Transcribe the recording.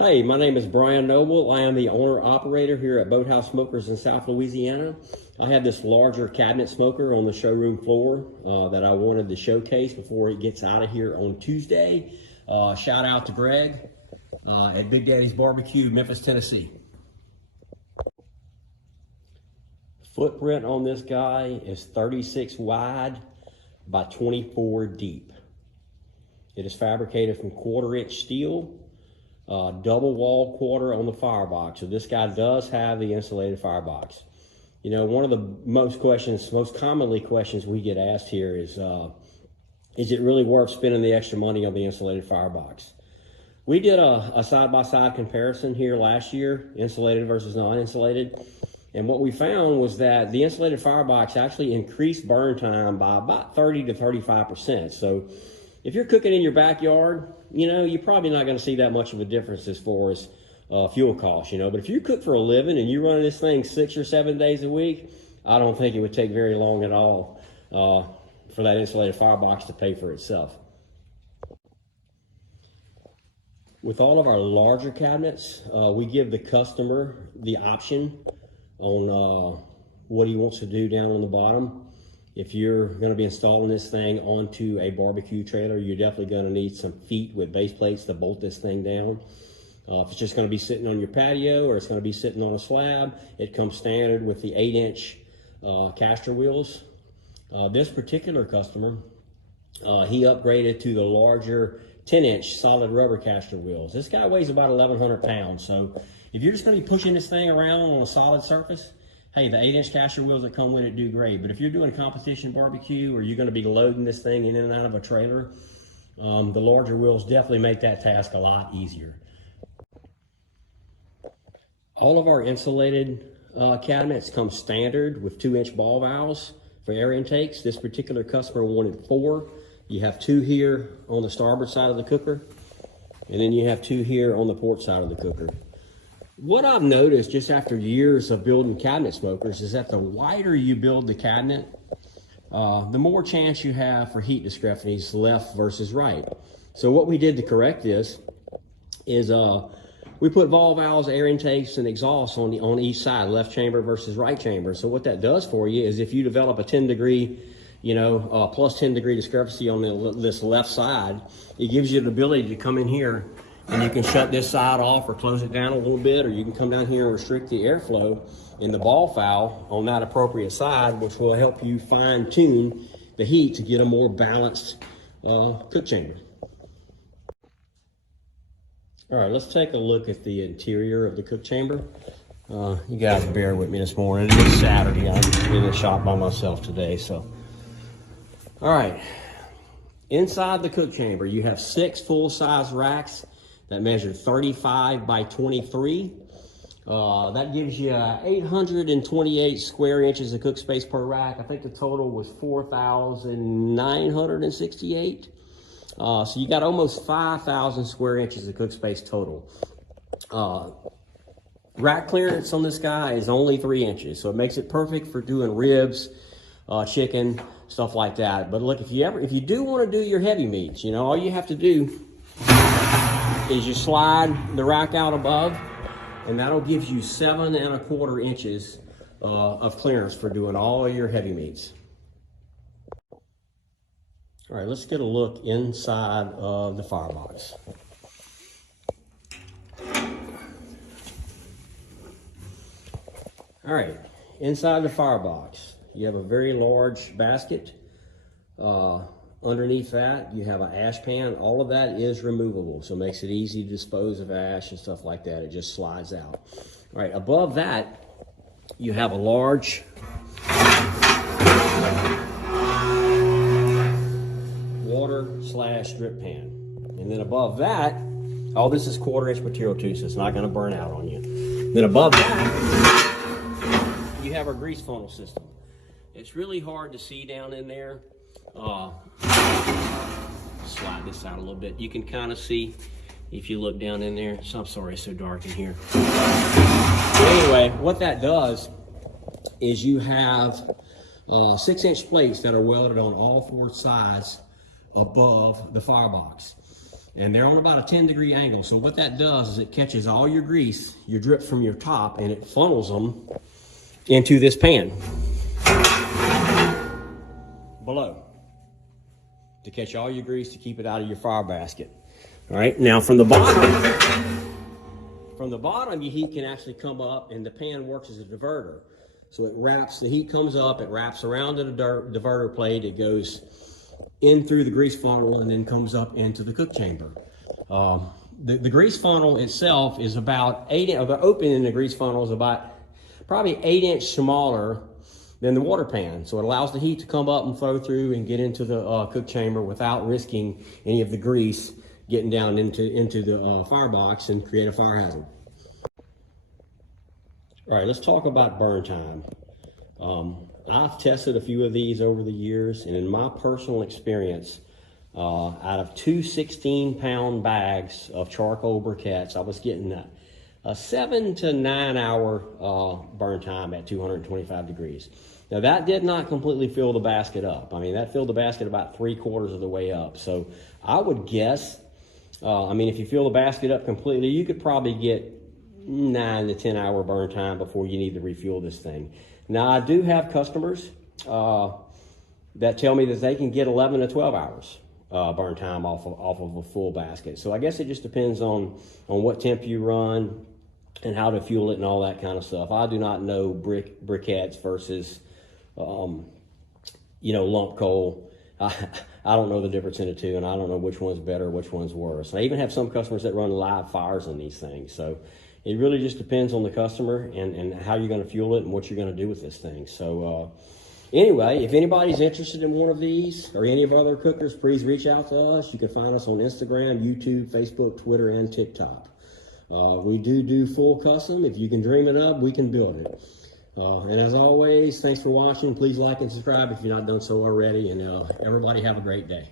Hey, my name is Brian Noble. I am the owner-operator here at Boathouse Smokers in South Louisiana. I have this larger cabinet smoker on the showroom floor that I wanted to showcase before it gets out of here on Tuesday. Shout out to Greg at Big Daddy's Barbecue, Memphis, Tennessee. Footprint on this guy is 36 wide by 24 deep. It is fabricated from 1/4-inch steel. Double wall quarter on the firebox. So this guy does have the insulated firebox. You know, one of the most commonly questions we get asked here is it really worth spending the extra money on the insulated firebox? We did a side-by-side comparison here last year, insulated versus non-insulated. And what we found was that the insulated firebox actually increased burn time by about 30 to 35%. So if you're cooking in your backyard, you know, you're probably not going to see that much of a difference as far as fuel costs, you know. But if you cook for a living and you're running this thing 6 or 7 days a week, I don't think it would take very long at all for that insulated firebox to pay for itself. With all of our larger cabinets, we give the customer the option on what he wants to do down on the bottom. If you're going to be installing this thing onto a barbecue trailer, you're definitely going to need some feet with base plates to bolt this thing down. If it's just going to be sitting on your patio or it's going to be sitting on a slab, it comes standard with the 8-inch caster wheels. This particular customer, he upgraded to the larger 10-inch solid rubber caster wheels. This guy weighs about 1,100 pounds. So if you're just going to be pushing this thing around on a solid surface, hey, the 8-inch caster wheels that come with it do great. But if you're doing competition barbecue or you're going to be loading this thing in and out of a trailer, the larger wheels definitely make that task a lot easier. All of our insulated cabinets come standard with 2-inch ball valves for air intakes. This particular customer wanted 4. You have 2 here on the starboard side of the cooker, and then you have 2 here on the port side of the cooker. What I've noticed just after years of building cabinet smokers is that the wider you build the cabinet, the more chance you have for heat discrepancies left versus right. So what we did to correct this is we put ball valves, air intakes, and exhausts on each side, left chamber versus right chamber. So what that does for you is if you develop a 10-degree, plus 10-degree discrepancy on this left side, it gives you the ability to come in here and you can shut this side off or close it down a little bit, or you can come down here and restrict the airflow in the ball foul on that appropriate side, which will help you fine tune the heat to get a more balanced cook chamber. All right, let's take a look at the interior of the cook chamber. You guys bear with me this morning. It is Saturday. I'm in the shop by myself today, so. All right, inside the cook chamber, you have 6 full-size racks that measure 35 by 23. That gives you 828 square inches of cook space per rack. I think the total was 4,968. So you got almost 5,000 square inches of cook space total. Rack clearance on this guy is only 3 inches, so it makes it perfect for doing ribs, chicken, stuff like that. But look, if you do want to do your heavy meats, you know, all you have to do is you slide the rack out above, and that'll give you 7 1/4 inches of clearance for doing all your heavy meats. All right, let's get a look inside of the firebox. All right, inside the firebox, you have a very large basket. Underneath that, you have an ash pan. All of that is removable, so it makes it easy to dispose of ash and stuff like that. It just slides out. All right, above that, you have a large water/drip pan. And then above that, all this is 1/4-inch material too, so it's not gonna burn out on you. Then above that, you have our grease funnel system. It's really hard to see down in there. Slide this out a little bit. You can kind of see if you look down in there. So I'm sorry it's so dark in here. But anyway, what that does is you have 6-inch plates that are welded on all 4 sides above the firebox. And they're on about a 10-degree angle. So what that does is it catches all your grease, your drips from your top, and it funnels them into this pan below to catch all your grease to keep it out of your fire basket. All right, now from the bottom, your heat can actually come up, and the pan works as a diverter. So it wraps, the heat comes up, it wraps around the diverter plate, it goes in through the grease funnel and then comes up into the cook chamber. The grease funnel itself is about the opening in the grease funnel is about probably 8" smaller than the water pan. So it allows the heat to come up and flow through and get into the cook chamber without risking any of the grease getting down into the firebox and create a fire hazard. All right, let's talk about burn time. I've tested a few of these over the years, and in my personal experience, out of 2 16-pound bags of charcoal briquettes, I was getting a 7 to 9 hour burn time at 225 degrees. Now that did not completely fill the basket up. I mean, that filled the basket about 3/4 of the way up. So I would guess, if you fill the basket up completely, you could probably get 9 to 10 hour burn time before you need to refuel this thing. Now, I do have customers that tell me that they can get 11 to 12 hours burn time off of a full basket. So I guess it just depends on what temp you run and how to fuel it and all that kind of stuff. I do not know briquettes versus, lump coal. I don't know the difference in the two, and I don't know which one's better, which one's worse. I even have some customers that run live fires in these things. So it really just depends on the customer and how you're going to fuel it and what you're going to do with this thing. So anyway, if anybody's interested in one of these or any of our other cookers, please reach out to us. You can find us on Instagram, YouTube, Facebook, Twitter, and TikTok. We do full custom. If you can dream it up, we can build it. And as always, thanks for watching. Please like and subscribe if you're not done so already. And everybody have a great day.